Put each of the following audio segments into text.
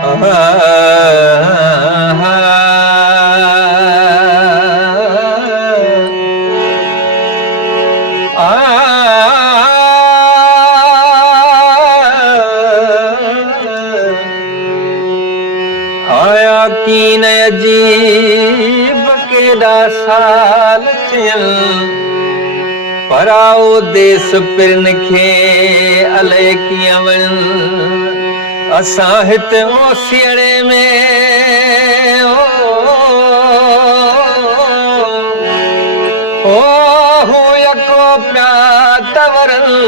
आया कीन अजीब केॾा साल थियनि पराओ देस पिरन खे अलाए कीअं वञनि असां हिते ओसियड़े में हो यको पिया तवरनि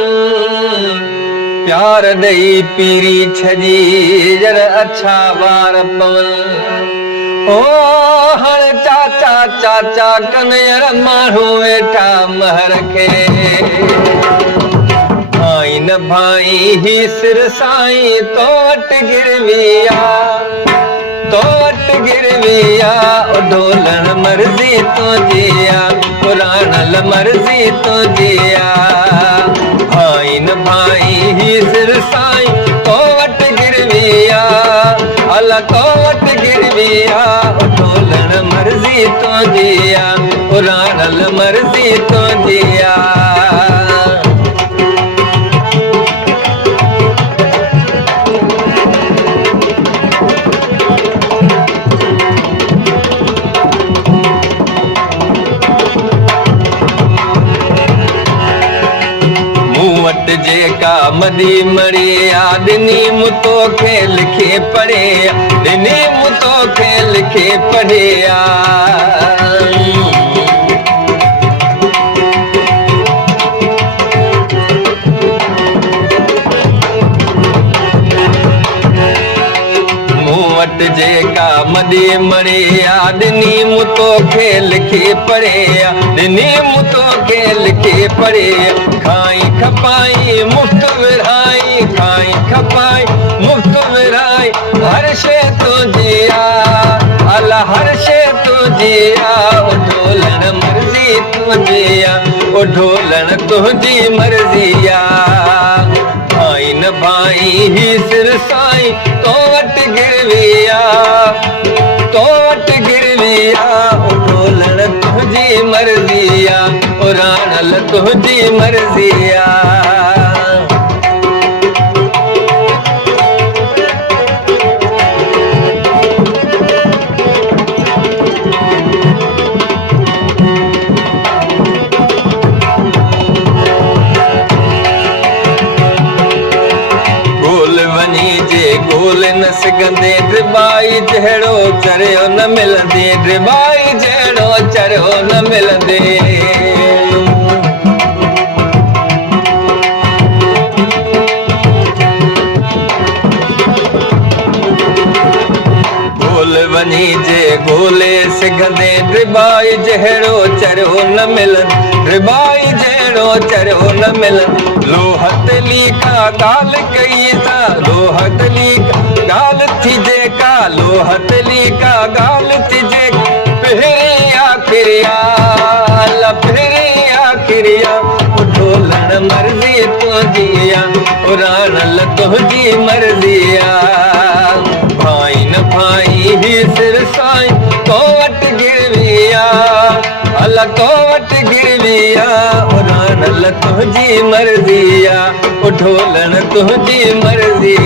प्यार ॾेई पीरी छॾी जर अछा वार पवनि ओ हाणे चाचा चाचा कन्हैया माण्हू वेठा महर खे आई न भाई ही सिर साईं तो वटि गिरविया ओ ढोलण मर्ज़ी तुंहिंजी पुराणल मर्ज़ी तुंहिंजी आई न भाई ही सिर साईं तो वटि गिरविया अला तो वटि गिरविया ओ ढोलण मर्ज़ी तुंहिंजी पुराणल मर्ज़ी तुंहिंजी जेका मदी मरी ॾिनी मुतो खे लिखे पढ़े ॾिनी मुतो खे लिखे पढ़े मूं वटि जेका मदी मरी ॾिनी मुतो खे लिखे पढ़े ॾिनी मुतो खे लिखे पढ़े खाई खपाई मुफ्त विराई खाई खपाई मुफ्त विराई हर शे तुंहिंजी अला हर शे तुंहिंजी ओ ढोलण मर्ज़ी तुंहिंजी ओ ढोलण तुंहिंजी मर्ज़ी भाई न भाई ही सिर साईं तो वटि गिरविया तो वटि गिरविया ओ ढोलण तुंहिंजी मर्ज़ी पुराणल तुंहिंजी मर्ज़ी गोल वञी जे गोल न सघंदे ड्रिबाई जहिड़ो चरियो न मिलंदे ड्रिबाई जहिड़ो चरियो न मिलंदे गोल वञी जे गोले सघंदे ड्रिबाई जहिड़ो चरियो न मिलंदे ड्रिबाई जहिड़ो चरियो न मिलंदे लोहतली का ॻाल्हि कई था लोहतली ॻाल्हि थी जेका लोहतली का ॻाल्हि थी जेका पहिरीं आखिरिया ढोलण मर्ज़ी तुंहिंजी पुराणल तुंहिंजी मर्ज़ी भाई न भाई ही सिर साईं तो वटि गिरविया अला तो वटि गिरविया पुराणल तुंहिंजी मर्ज़ी ओ ढोलण तुंहिंजी मर्ज़ी